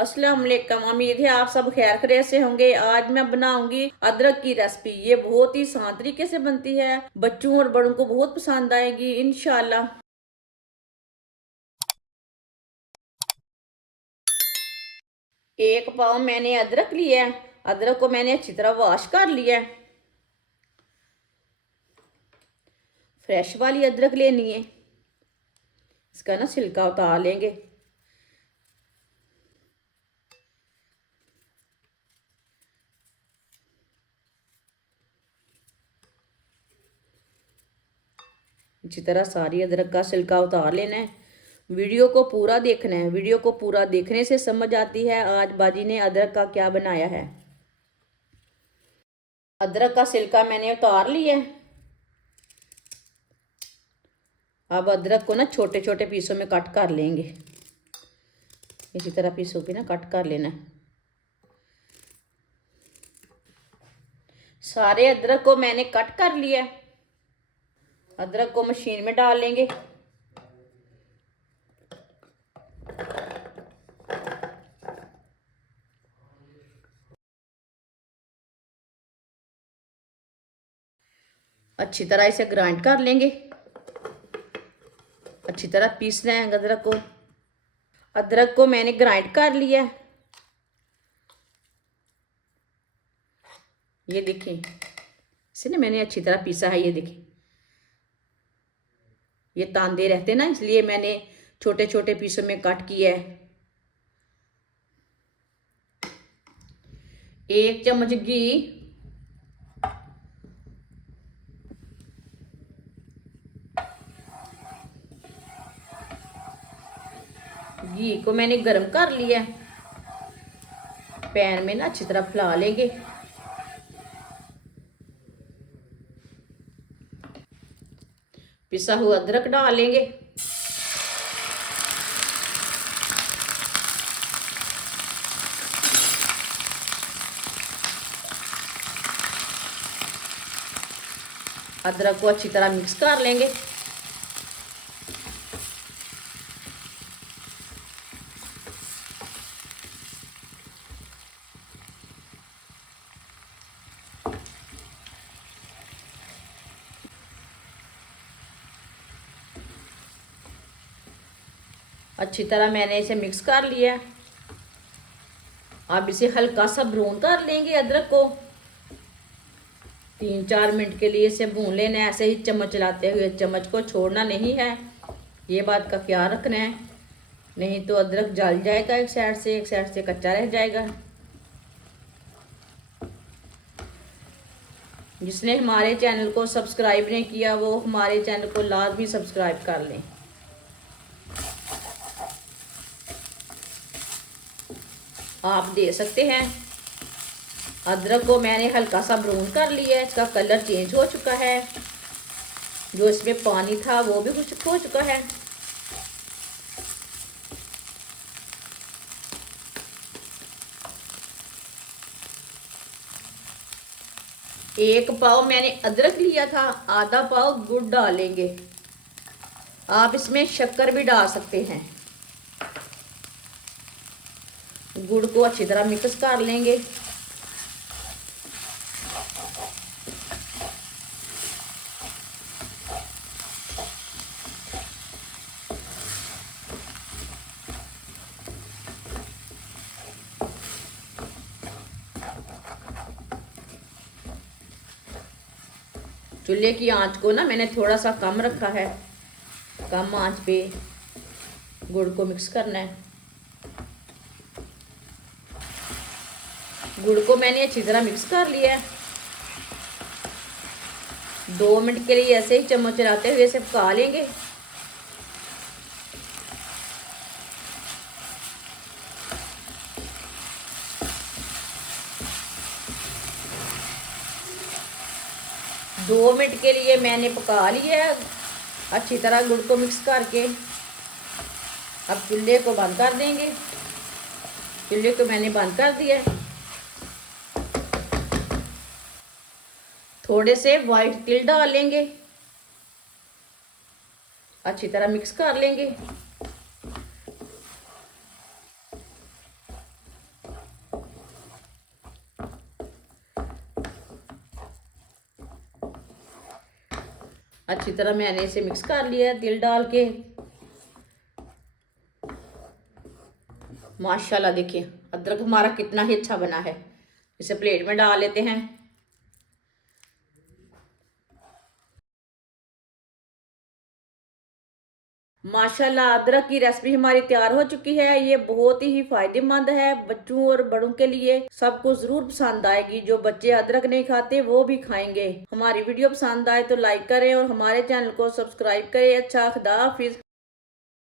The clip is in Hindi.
अस्सलाम वालेकुम। उम्मीद है आप सब खैर खैरियत से होंगे। आज मैं बनाऊंगी अदरक की रेसिपी। ये बहुत ही आसान तरीके से बनती है, बच्चों और बड़ों को बहुत पसंद आएगी इंशाल्लाह। एक पाव मैंने अदरक लिया है। अदरक को मैंने अच्छी तरह वॉश कर लिया है। फ्रेश वाली अदरक लेनी है। इसका ना छिलका उतार लेंगे। अच्छी तरह सारी अदरक का छिलका उतार लेना है। वीडियो को पूरा देखना है। वीडियो को पूरा देखने से समझ आती है आज बाजी ने अदरक का क्या बनाया है। अदरक का छिलका मैंने उतार लिया है। अब अदरक को ना छोटे छोटे पीसों में कट कर लेंगे। इसी तरह पीसों पे ना कट कर लेना है। सारे अदरक को मैंने कट कर लिया है। अदरक को मशीन में डाल लेंगे। अच्छी तरह इसे ग्राइंड कर लेंगे। अच्छी तरह पीसना है अदरक को। अदरक को मैंने ग्राइंड कर लिया है। ये देखें, इसे ना मैंने अच्छी तरह पीसा है। ये देखें, ये तांदे रहते ना, इसलिए मैंने छोटे छोटे पीसों में कट किया है। 1 चम्मच घी, घी को मैंने गर्म कर लिया है। पैन में ना अच्छी तरह फैला लेंगे। पिसा हुआ अदरक डाल लेंगे। अदरक को अच्छी तरह मिक्स कर लेंगे। अच्छी तरह मैंने इसे मिक्स कर लिया। अब इसे हल्का सा भून कर लेंगे। अदरक को 3-4 मिनट के लिए इसे भून लेना है। ऐसे ही चम्मच चलाते हुए, चम्मच को छोड़ना नहीं है। ये बात का ख्याल रखना है, नहीं तो अदरक जल जाएगा। एक साइड से कच्चा रह जाएगा। जिसने हमारे चैनल को सब्सक्राइब नहीं किया वो हमारे चैनल को लाजमी सब्सक्राइब कर लें। आप दे सकते हैं। अदरक को मैंने हल्का सा ब्राउन कर लिया है। इसका कलर चेंज हो चुका है। जो इसमें पानी था वो भी खुश्क हो चुका है। एक पाव मैंने अदरक लिया था, आधा पाव गुड़ डालेंगे। आप इसमें शक्कर भी डाल सकते हैं। गुड़ को अच्छी तरह मिक्स कर लेंगे। चूल्हे की आंच को ना मैंने थोड़ा सा कम रखा है। कम आंच पे गुड़ को मिक्स करना है। गुड़ को मैंने अच्छी तरह मिक्स कर लिया है। 2 मिनट के लिए ऐसे ही चम्मच चलाते हुए इसे पका लेंगे। दो मिनट के लिए मैंने पका लिया है अच्छी तरह गुड़ को मिक्स करके। अब चूल्हे को बंद कर देंगे। चूल्हे को मैंने बंद कर दिया है। थोड़े से वाइट तिल डाल लेंगे। अच्छी तरह मिक्स कर लेंगे। अच्छी तरह मैंने इसे मिक्स कर लिया है तिल डाल के। माशाल्लाह देखिए अदरक हमारा कितना ही अच्छा बना है। इसे प्लेट में डाल लेते हैं। माशाल्लाह अदरक की रेसिपी हमारी तैयार हो चुकी है। ये बहुत ही फायदेमंद है, बच्चों और बड़ों के लिए सबको जरूर पसंद आएगी। जो बच्चे अदरक नहीं खाते वो भी खाएंगे। हमारी वीडियो पसंद आए तो लाइक करें और हमारे चैनल को सब्सक्राइब करें। अच्छा, खुदा हाफिज।